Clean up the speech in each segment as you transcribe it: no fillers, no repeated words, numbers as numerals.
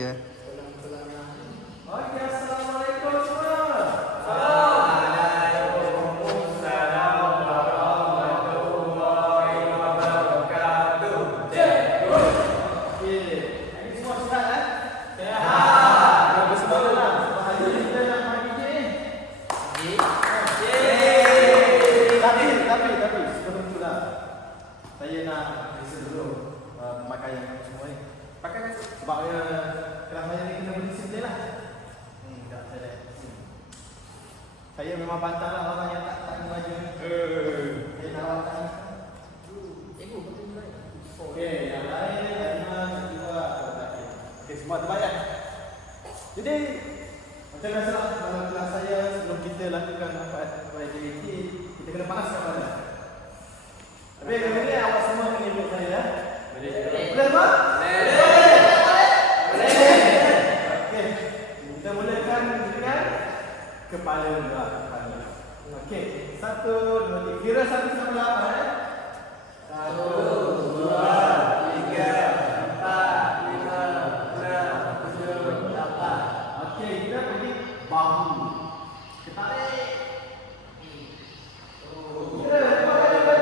3. Okey, assalamualaikum semua. Waalaikumsalam warahmatullahi wabarakatuh. Okey, ini semua sihat kan? Sihat. Dah bersemangat lah. Hari ni kita nak main game ni. Tapi sebelum tu lah, saya nak rasa dulu pemakaian semua ni. Pakai kan? Sebab kelas saya ni kena berdisiplin lah. Tak saya. Saya memang bantah lah orang yang tak baju ni. Saya nak bantah. Okey, yang lain Aiman juga. Okey, semua terbayar. Jadi macam biasa lah dalam kelas saya sebelum kita lakukan aktiviti, kita kena panaskan badan. Tapi kali ni awak semua kena ikut saya ya. Boleh tak? Okey. Kita mulakan dengan kepala dulu. Okey. 1, 2, 3. Kira 1 sampai 8 ya. 1, 2, 3, 4, 5, 6, 7, 8. Okey, kita pergi bahu. Kita tarik. Kira 1, 2, 3.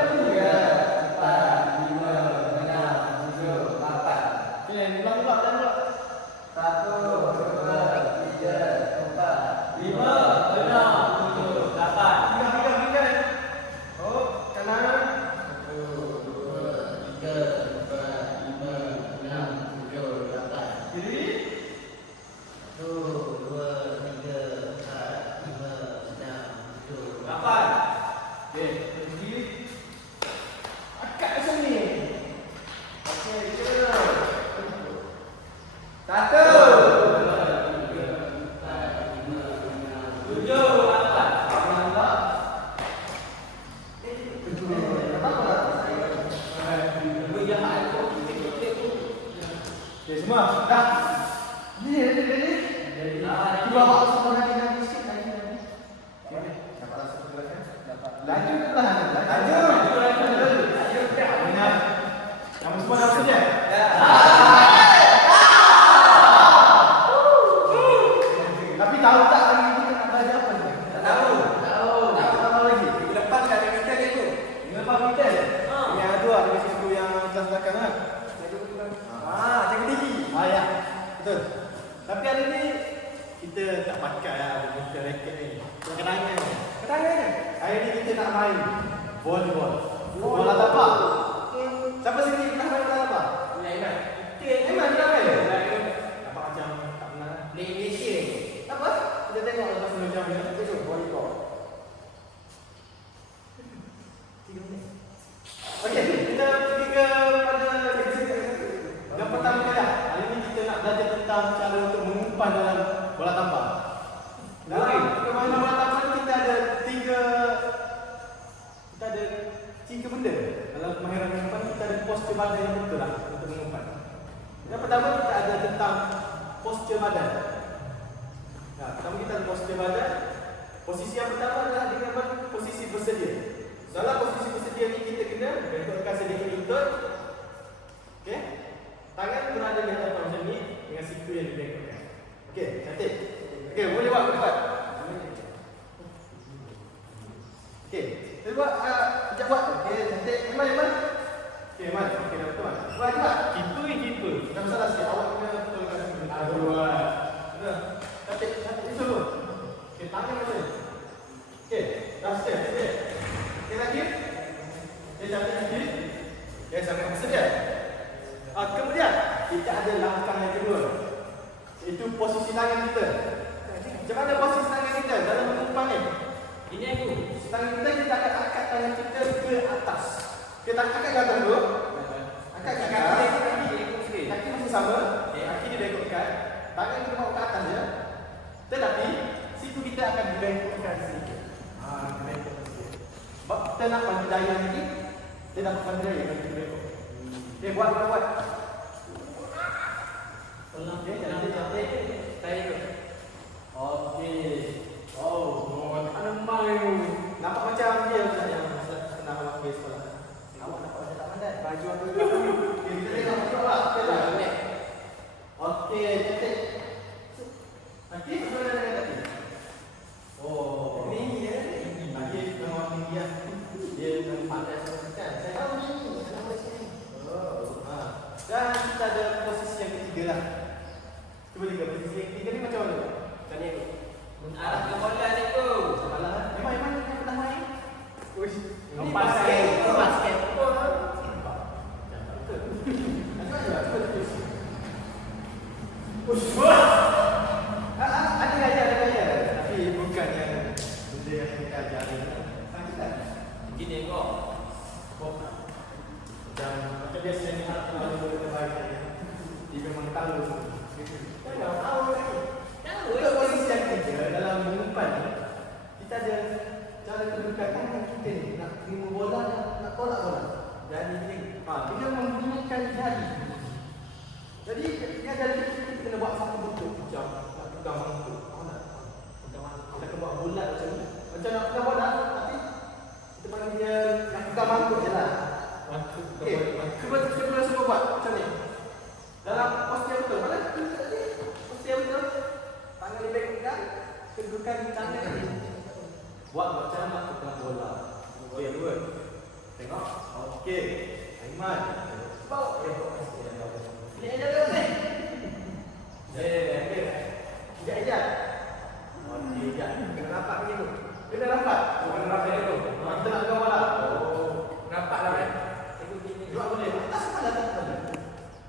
Cuba tiga. Posisi yang ketiga ni macam mana? Macam ni tu. Mengarah ke bola ni tu. Salah. Memang yang pernah main. Uish. Ini basket. Itu basket. Ada gaya. Tapi bukan yang benda yang kita ajar ni. Sakit tak? Gini kau. Macam biasa ni kalau kita baca dia memang tahu. Jangan tahu lagi. Untuk posisi yang ketiga dalam mengumpan ni, kita ada cara kedudukan tangan kita ni nak terima bola, nak tolak bola. Jari ni. Kita menggunakan jari. Jadi dia jari kita kena buat satu bentuk macam nak pegang mangkuk. Kita kena buat bulat macam ni. Macam nak pegang bola tapi kita panggil dia nak pegang mangkuk je lah. Okey, cuba semua buat macam ni. Dalam posisi yang betul. Mana? Posisi yang betul. Tangan di pegang, kedudukan tangan ni. Buat macam nak pegang bola. Okey, dua. Tengok. Okey. Aiman. Bawa. Ini aja dulu ni. Okey. Sekejap. Okey, sekejap. Kena rapat macam tu. Kena rapat. Bukan rapat ni tu. Kita nak pegang bola. Rapat lah kan. Ikut gini. Dua boleh. Atas mana tak boleh.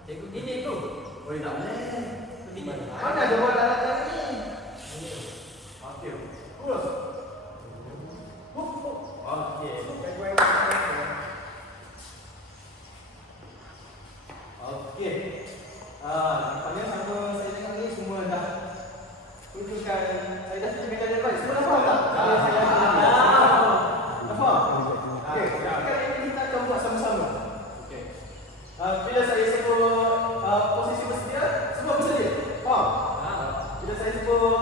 Ikut gini tu. Oh, tak boleh. Begini. Mana ada bola dalam ni? Ini. Okey. Terus. Okey. Okey. Nampaknya sama saya tengok ni semua dah tunjukkan. Saya dah tunjukkan jalan baik. Semua dah faham tak? Kalau saya dah faham? Okey. Kali ini kita akan buat sama-sama. Okey. Bila saya sebut posisi bersedia, semua bersedia. Faham? Bila saya sebut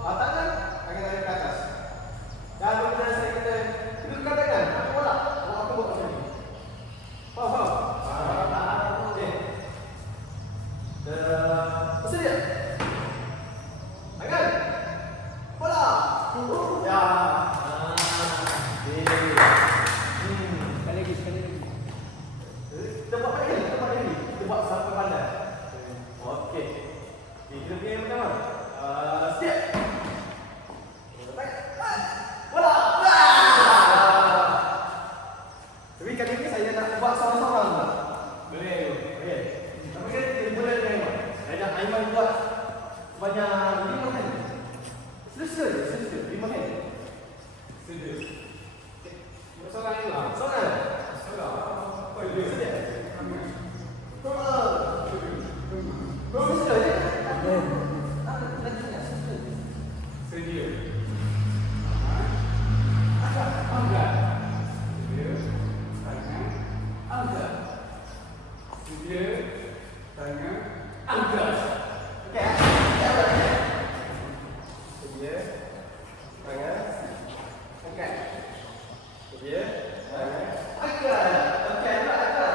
tangan ke atas. Dan bila saya kata kedudukan tangan, aku bola. Aku buat macam ni. Faham? Okey. Bersedia? Tangan. Bola. Ya. Sekali lagi. Kita buat lagi. Kita buat sampai pandai. Okey. Kita pergi yang pertama. Siap. Bola. Tapi kali ni saya nak buat seorang-seorang tak? Boleh. Okey. Tapi kan kita boleh dengan Aiman. Saya nak Aiman buat banyak 5 hand. Selesa. 5 hand. Setuju. Seorang ni lah. Seorang. Apa dia? Sedia. Selesa je. Sedia. Angkat. Sedia. Tangan. Angkat. Sedia. Tangan. Angkat. Okey. Sedia. Tangan. Angkat. Sedia. Tangan. Angkat. Okey, angkat.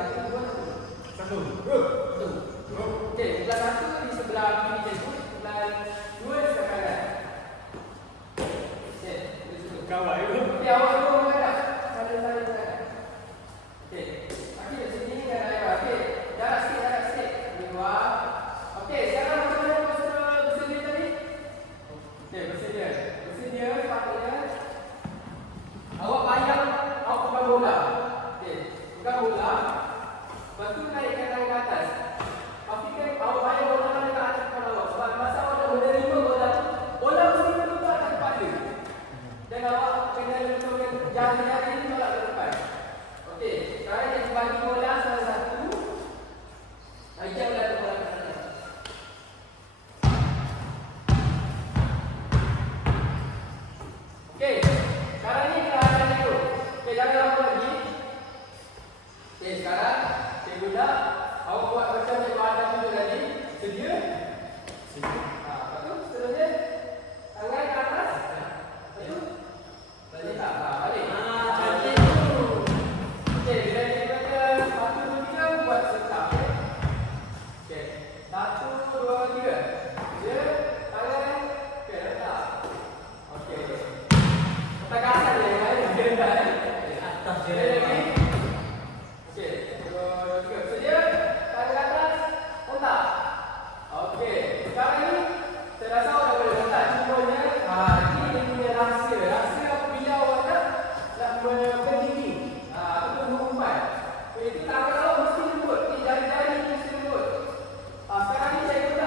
satu, dua, satu. Satu. Satu. Okey, sebelah satu di sebelah kiri cikgu, sebelah dua di sebelah kanan. Okey, di situ. Kawat itu. Okey, awak dua menghadap. Saling menghadap. Okey, kaki di sini dan ayah. Okey, jarak sikit. Ini dua. Okey, sekarang macam mana bersedia tadi? Okey, bersedia. Bersedia sepatutnya awak bayang awak pegang bola. Okey, pegang bola. Lepas tu naikkan tangan ke atas. Pastikan awak bayang bola dekat atas kepala awak. Sebab masa awak dah menerima bola tu, bola mesti menutup atas kepala. Dan awak kena letakkan jari-jari ni tolak ke depan. Okey, sekarang kita bagi bola salah satu. Ajak bola tu bola ke atas. Okey, sekarang ni kita akan ikut. Okey, jangan lama lagi. Okey, sekarang cikgu dah awak buat macam cikgu ada tunjuk tadi. Sedia? Sini. Lepas tu seterusnya tangan ke atas. Lepas tu balik tak? Balik. Cantik tu. Okey, bila cikgu kata 1, 2, 3 buat serta. Okey. 1, 2, 3. Dia tangan. Okey, letak. Okey. Letak ke atas je. Dia letak. Atas je. Sekali lagi. Okey, 2, 3. Sedia? Tangan ke atas. Letak. Okey, sekarang ni saya rasa awak dah boleh letak. Cumanya, ini dia punya rahsia. Rahsia apabila awak nak berdiri. Ataupun mengumpat. Itu tangan awak mesti lembut. Jari-jari mesti lembut. Sekarang ni saya guna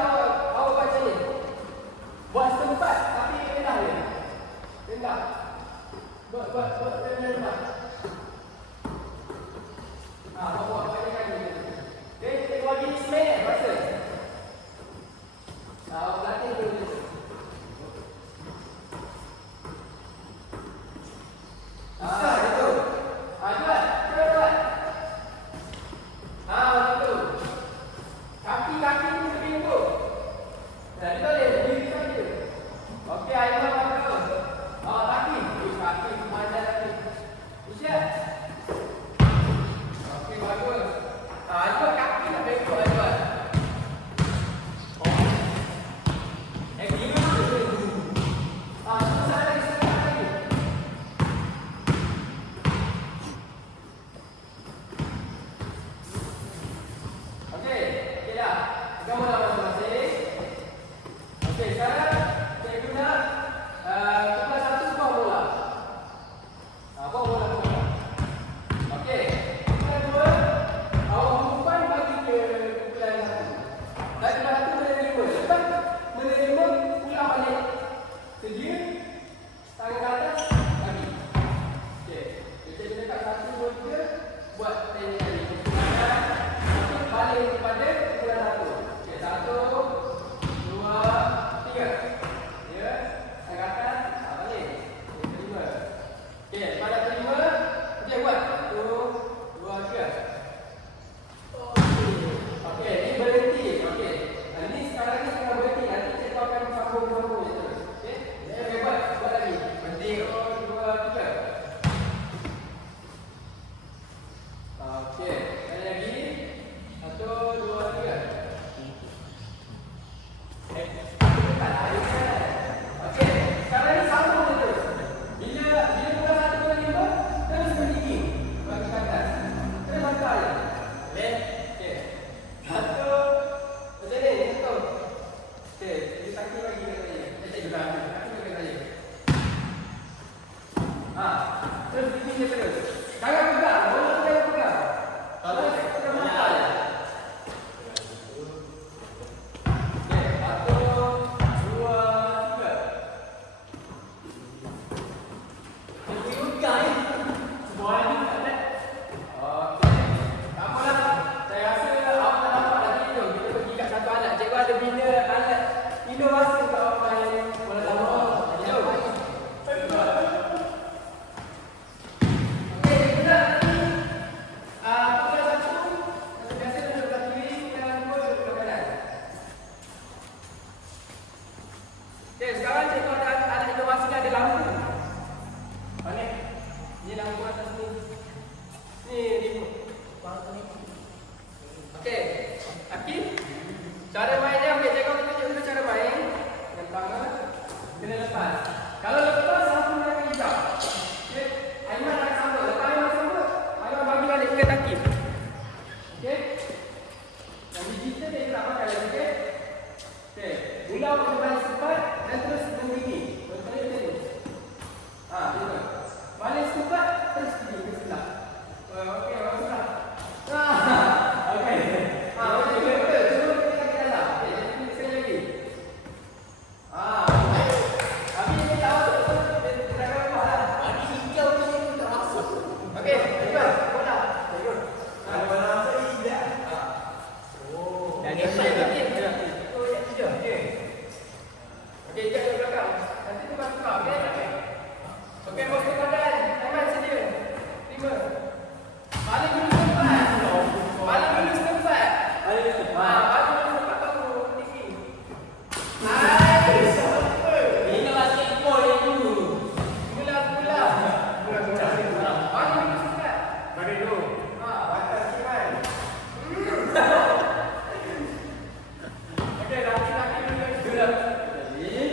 awak baca ni. Buat setempat tapi rendah dia. Rendah. Buat rendah. Buat banyak kali. Okay, kita bagi semangat rasa. Berlatih dulu. Besar itu. Cepat. Macam tu. Kaki ni lebih lembut. Dia boleh diri saja. Okey, Aiman bagus. Kaki. Kaki memandang lagi. Bisa? Okey, bagus. Itu kaki nak bengkok Aiman. Okey dah. Pegang bola masing-masing. Okey, sekarang cikgu nak tukar satu bawa bola. Bawa bola ke bola. Okey, tukar dua. Awak umpan bagi ke kumpulan satu. Dan kumpulan satu menerima. Lepas menerima, pulang balik. Sedia? Tangan ke atas, bagi. Okey, cikgu dekat 1, 2, 3. Buat teknik tadi. Balik kepada kumpulan satu. Okey, 1, 2, 3. Ya, tangan atas, balik. Okey, terima. Okey, pada terima, okey buat. 1, 2, 3. Okey, ni berhenti. Okey. Ni sekarang ni tengah berhenti. Nanti cikgu akan sambung je terus. Okey. Okey, buat lagi. Berhenti. 1, 2, 3. Okey, sekali lagi. 1, 2, 3. Aki, cara mainnya, okey, cikgu kita tunjuk dulu cara main. Yang pertama, kena lepas. Kalau lepas, sambung dengan hijau. Okey, Aiman akan sambung. Lepas Aiman sambung, Aiman bagi balik ke Taki. Okey. Yang digital dia tak pakai lagi, okey. Okey, ulang balik cepat dan terus begini. Contohnya macam ni. Betul. Balik cepat, terus pergi ke sebelah. Okey, orang sebelah. Okey. Betul, betul. Cuba kita lagi dalam. Okey, jadi sekali lagi. Habis ni tahu betul dia dah keluar lah. Bagi hijau ni tak masuk. Okey, Iqbal, bola. Bagus. Bola masuk hijau. Dan dia saya lagi. Oh, ya hijau. Okey. Okey, jap ke belakang. Nanti tu masuk kau, okey? Okey, bos badan. Aiman sedia. 5. Balik dulu tempat. Balik dulu tempat. Balik dulu tempat baru tinggi. Nice. Ini masih gol dulu. Bola. Balik dulu tempat. Balik dulu. Batas Iman. Okey, laki-laki dulu. Jadi,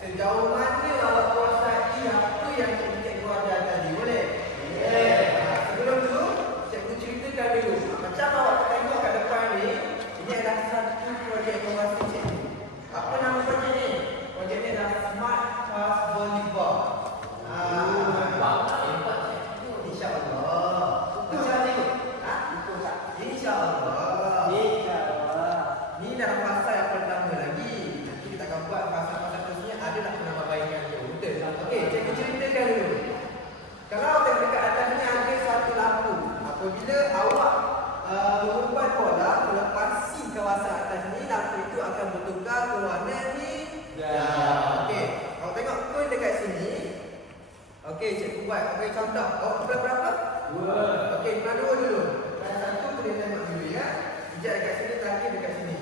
Sejauh mana awak kuasai akan bertukar ke warna hijau. Okey, awak tengok koin dekat sini. Okey, cikgu buat. Okey, contoh. Awak belah berapa? 2. Okey, belah 2 dulu. Belah 1 boleh tengok dulu ya. Hijau dekat sini, terakhir dekat sini.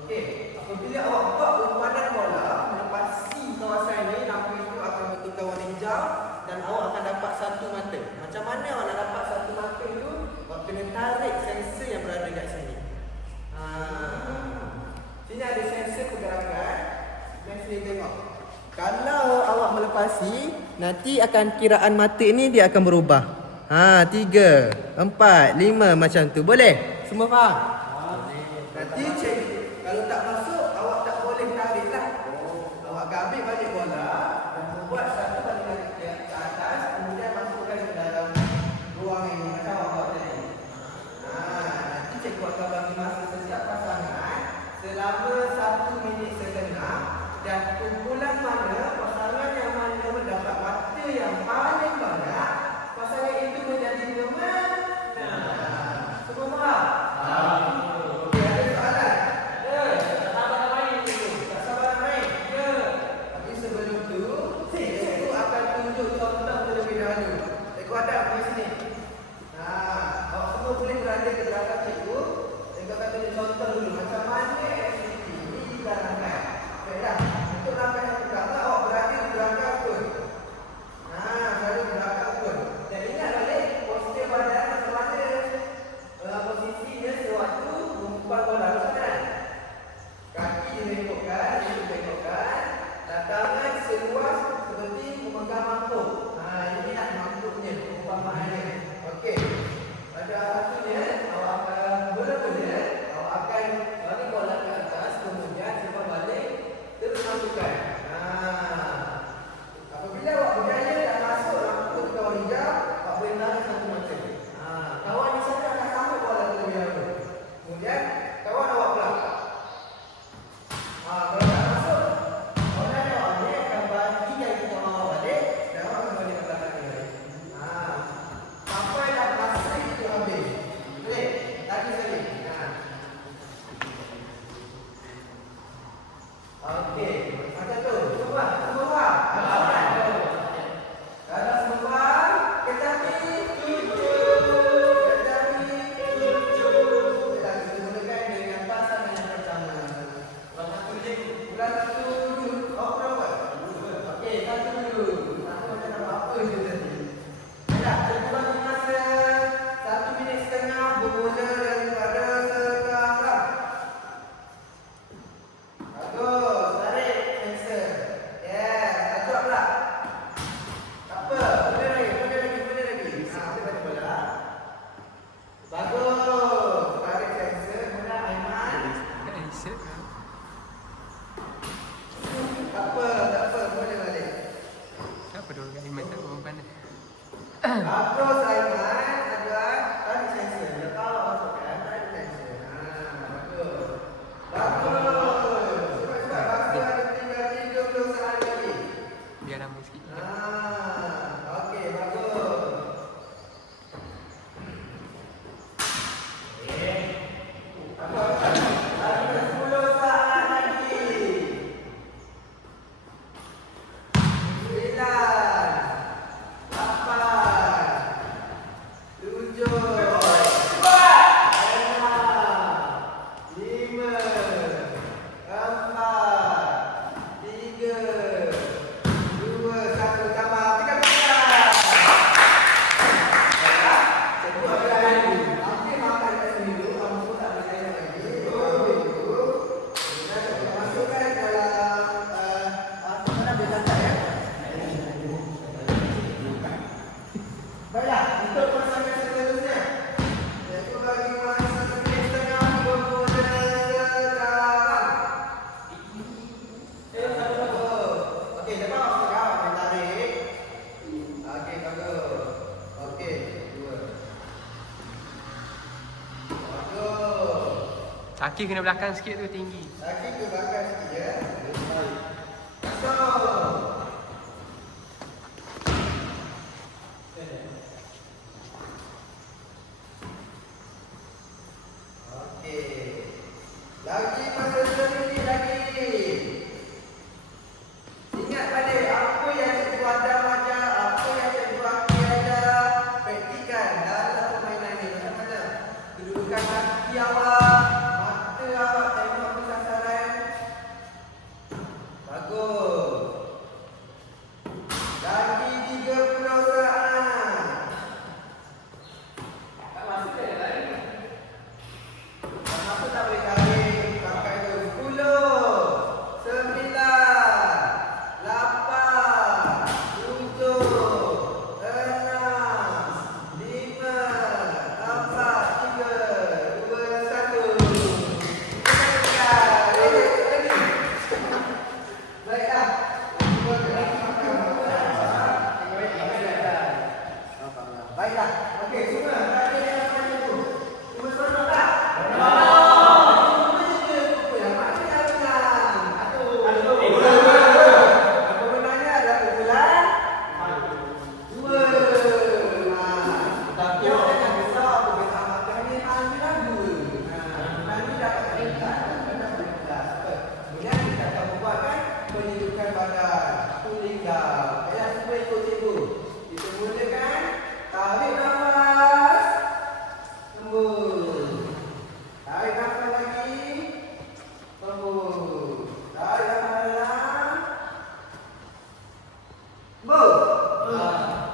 Okey, apabila awak buat umpanan bola melepasi kawasan ini, lampu itu akan bertukar warna hijau dan awak akan dapat satu mata. Macam mana awak nak dapat satu mata itu? Awak kena tarik sensor yang berada dekat sini. Sini ada sensor pergerakan. Mari sini tengok. Kalau awak melepasi, nanti akan kiraan mata ini dia akan berubah. 3, 4, 5 macam tu. Boleh? Semua faham? Nanti cek. Kalau tak masuk, awak tak boleh tarik lah. Awak ambil balik bola dan buat satu balik ke atas, kemudian masukkan ke dalam ruang ini macam awak buat tadi. Nanti cikgu akan bagi masa setiap pasangan selama 1 minit setengah dan kumpulan mana, pasangan yang mana mendapat mata yang paling banyak, pasangan itu menjadi pemenang. Semua faham? Okey, ada soalan? Tak sabar nak main dulu. Tak sabar nak main? Ya. Tapi sebelum tu, cikgu akan tunjuk contoh terlebih dahulu. Cikgu ada di sini. Awak semua boleh berada ke belakang cikgu. Cikgu akan tunjuk contoh dulu. Macam mana aktiviti ini dijalankan. Baiklah. Untuk langkah yang pertama, awak berada di belakang pun. Berada di belakang pun. Dan ingat balik, postur badan macam mana? Posisinya sewaktu mengumpan bola. Macam mana? Kaki dibengkokkan, dan tangan seluas seperti memegang mangkuk. Ini nak mangkuknya, perumpamaannya. Okey. Pada satunya, awak akan mula-mula, awak akan bagi bola ke atas, kemudian simpan balik, terus masukkan. Apabila awak berjaya dan masuk lampu ke kawan hijau, awak boleh tarik satu mata. Kawan di sana akan sambut bola terlebih dahulu. Kemudian, kawan awak pula. Kalau tak masuk, kawan awak ni akan bagi dari kawan awak balik dan awak akan balik ke belakang dia balik. Sampai dah masa itu habis. Boleh? Lagi sekali. Okey, macam tu. Semua faham? Kalau semua faham, tetapi kita mulakan dengan pasangan yang pertama. Bulan satu dulu. Awak berapa? Okey, satu dulu. Satu macam apa je tadi. Baiklah, cikgu bagi masa 1 minit setengah bermula daripada sekarang. Bagus, tarik sensor. Satu pula. Tak apa, boleh lagi. Kita balik bola. Bagus, tarik sensor. Kemudian Aiman. Tak apa, boleh balik. Apa dulu kat Iman tak pandai. Bagus Aiman, adalah tarik sensor. Lepas awak masukkan, tarik sensor. Bagus. Cepat. Masa ada tinggal 30 saat lagi. Biar lama sikit. Okey, bagus. Ada 10 saat lagi. 9, 8, 7, 2. Kaki kena belakang sikit tu tinggi. Kaki ke belakang sikit ya. Masuk. Okey. Lagi masa badan. Cooling down. Ayah semua ikut cikgu. Kita mulakan. Tarik nafas. Tembus. Tarik nafas lagi. Tembus. Tarik nafas dalam.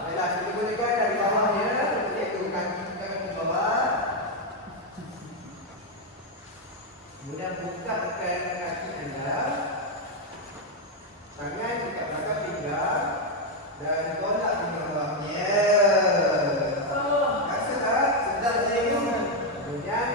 Baiklah, kita mulakan dari bawah ya. Untuk iaitu kaki ke bawah. Kemudian buka tekan kaki anda. Tangan dekat belakang pinggang dan tolak pinggang bawahnya. Rasa tak? Sedap tak cikgu? Kemudian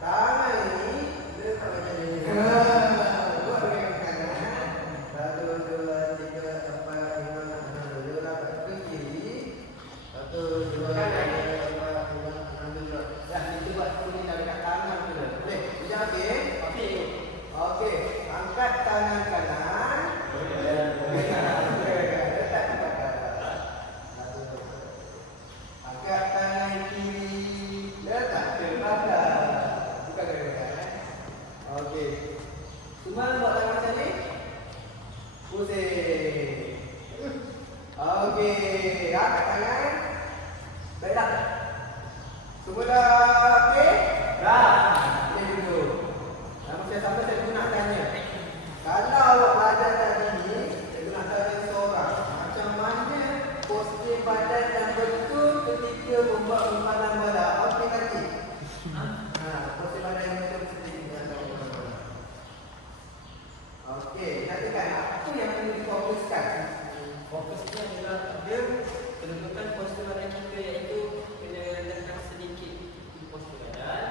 tangan ini letak macam ni. Buat dengan kanan. 1, 2, 3, 4, 5, 6, 7, 8 ke kiri. 1, 2, 3, 4, 5, 6, 7. Dah, kita buat kuning dekat tangan dulu. Boleh? Sekejap okey? Okey. Okey. Angkat tangan kanan. Angkat tangan kiri. Letak ke belakang. Buka ke belakang. Okey. Semua buat tangan macam ni. Pusing. Okey. Angkat tangan. Baiklah. Semua dah okey? Dah. Ini dulu. Sampai saya guna tanya. Kalau awak belajar tadi ni, saya nak tanya seorang. Macam mana postur badan yang betul ketika membuat umpanan bola? Okey tadi. Postur badan yang betul ketika membuat umpanan bola. Okey, katakan apa yang perlu difokuskan? Fokusnya adalah dia kedudukan postur badan kita, iaitu kena rendahkan sedikit di postur badan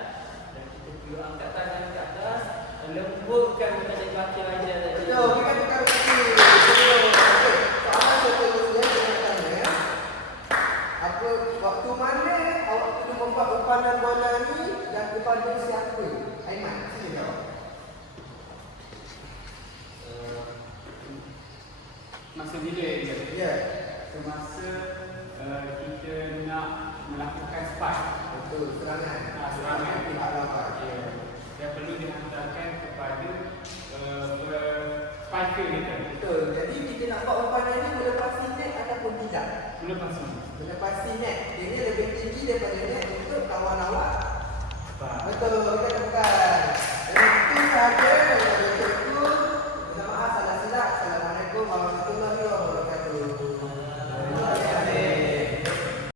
dan kita perlu angkat tangan ke atas dan lembutkan pada kaki raja tadi. Betul, kita tukar kaki. Betul. Okey, soalan seterusnya saya nak tanya. Apa waktu mana awak perlu membuat umpanan bola ni dan kepada siapa? Aiman, sila jawab. Masa bila dia? Ya. Semasa kita nak melakukan spike. Betul, serangan. Serangan.